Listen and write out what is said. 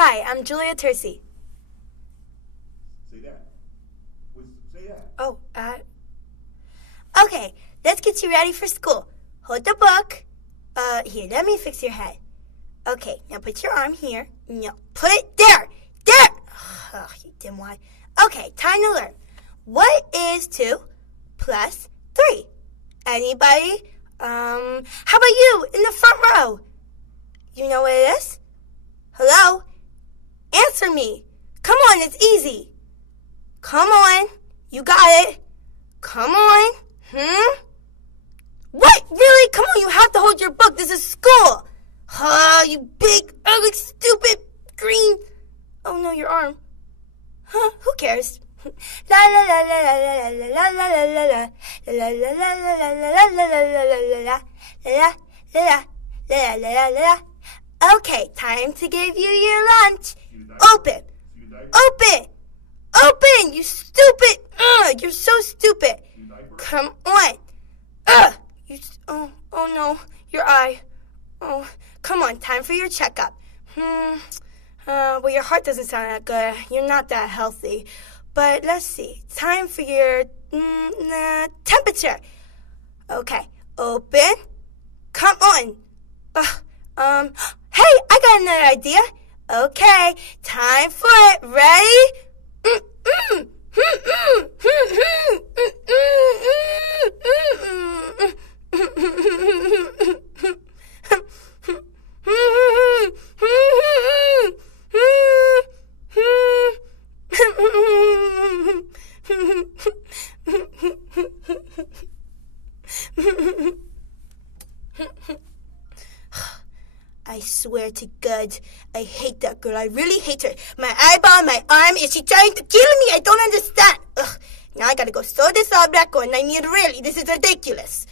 Hi, I'm Julia Tercy. Say that. Say that. Oh, Okay, let's get you ready for school. Hold the book. Here, let me fix your head. Okay, now put your arm here. No, put it there. There! Oh, you dimwit. Okay, time to learn. What is 2 plus 3? Anybody? How about you in the front row? You know what it is? Hello? Answer me. Come on, it's easy. Come on. You got it. Come on. What? Really? Come on, you have to hold your book. This is school. You big, ugly, stupid, green. Oh no, your arm. Huh? Who cares? La la la la la la la la la la la la la la la la la la la. Okay, time to give you your lunch. Open. Open, you stupid. You're so stupid. Come on. Oh no, your eye. Oh, come on, time for your checkup. Well, your heart doesn't sound that good. You're not that healthy. But let's see. Time for your temperature. Okay, open. Come on. Hey, I got another idea. Okay, time for it. Ready? I swear to God, I hate that girl. I really hate her. My eyeball, my arm, is she trying to kill me? I don't understand. Now I gotta go sew this all back on. This is ridiculous.